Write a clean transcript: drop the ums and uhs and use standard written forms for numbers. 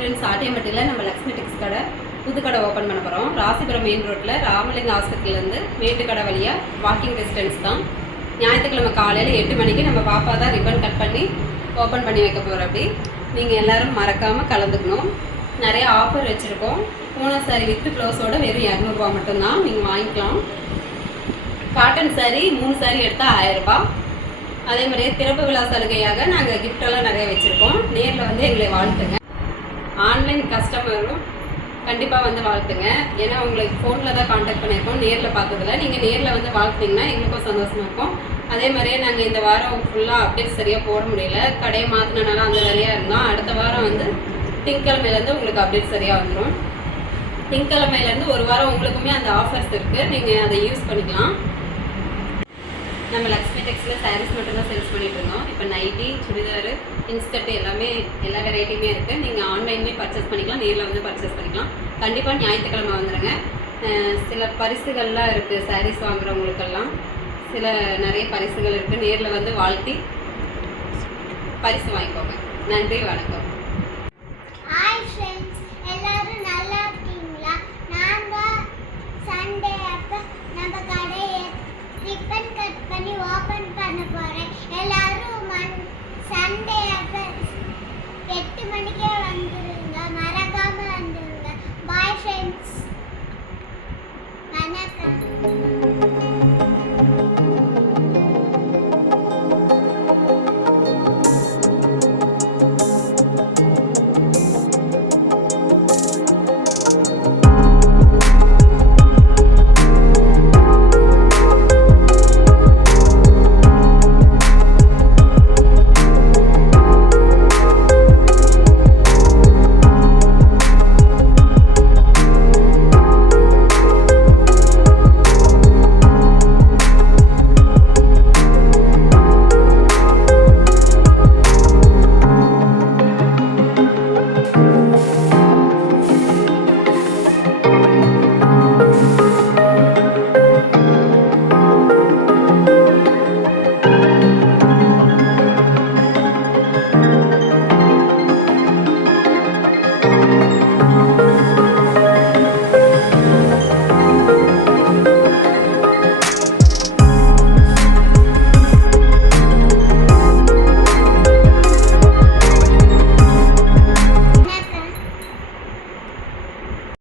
Friends, ஆட்டியம்பட்டியில் நம்ம லக்ஷ்மி டெக்ஸ் கடை புது கடை ஓப்பன் பண்ண போகிறோம். ராசிபுரம் மெயின் ரோட்டில் ராமலிங்க ஆஸ்பத்திரியிலேருந்து மேட்டுக்கடை வழியாக வாக்கிங் டிஸ்டன்ஸ் தான். ஞாயிற்றுக்கிழமை காலையில் 8 மணிக்கு நம்ம பாப்பா தான் ரிப்பன் கட் பண்ணி ஓப்பன் பண்ணி வைக்க போகிறோம். அப்படி நீங்கள் எல்லோரும் மறக்காமல் கலந்துக்கணும். நிறைய ஆஃபர் வச்சுருக்கோம். பூனை சாரி வித் ப்ளவுஸோட வெறும் 200 ரூபா மட்டும்தான். நீங்கள் வாங்கிக்கலாம். காட்டன் சாரி 3 சாரி எடுத்தால் 1000 ரூபாய். அதே மாதிரியே திறப்பு விழா சலுகையாக நாங்கள் கிஃப்டெல்லாம் நிறைய வச்சுருக்கோம். நேரில் வந்து எங்களை வாழ்த்துங்க. ஆன்லைன் கஸ்டமரும் கண்டிப்பாக வந்து வாழ்த்துங்க. ஏன்னா உங்களுக்கு ஃபோனில் தான் காண்டாக்ட் பண்ணியிருக்கோம், நேரில் பார்த்ததில்ல. நீங்கள் நேரில் வந்து வாழ்த்துனீங்கன்னா எங்களுக்கும் சந்தோஷமாக இருக்கும். அதே மாதிரியே நாங்கள் இந்த வாரம் ஃபுல்லாக அப்டேட் சரியாக போட முடியல, கடையை மாற்றினால அந்த வேலையாக இருந்தோம். அடுத்த வாரம் வந்து திங்கக்கிழமையிலேருந்து உங்களுக்கு அப்டேட் சரியாக வந்துடும். திங்கக்கிழமையிலேருந்து ஒரு வாரம் உங்களுக்குமே அந்த ஆஃபர்ஸ் இருக்குது, நீங்கள் அதை யூஸ் பண்ணிக்கலாம். நம்ம லக்ஷ்மி டெக்ஸில் சாரீஸ் மட்டும்தான் சேல்ஸ் பண்ணிகிட்டு இருந்தோம். இப்போ நைட்டி, சுடிதார், இன்ஸ்கர்ட் எல்லாமே எல்லா வெரைட்டியுமே இருக்குது. நீங்கள் ஆன்லைன்லேயே பர்ச்சேஸ் பண்ணிக்கலாம், நேரில் வந்து பர்ச்சேஸ் பண்ணிக்கலாம். கண்டிப்பாக ஞாயிற்றுக்கிழமை வந்துடுங்க. சில பரிசுகள்லாம் இருக்குது. சாரீஸ் வாங்குறவங்களுக்கெல்லாம் நிறைய பரிசுகள் இருக்குது. நேரில் வந்து வாழ்த்தி பரிசு வாங்கிக்கோங்க. நன்றி, வணக்கம். ஹாய் ஃப்ரெண்ட்ஸ், எல்லாரும் நல்லா இருக்கீங்களா? நாங்கள் சண்டே அப்போ நம்ம கடையை ரிப்பன் கட் பண்ணி ஓப்பன் பண்ண போகிறேன். எல்லாரும்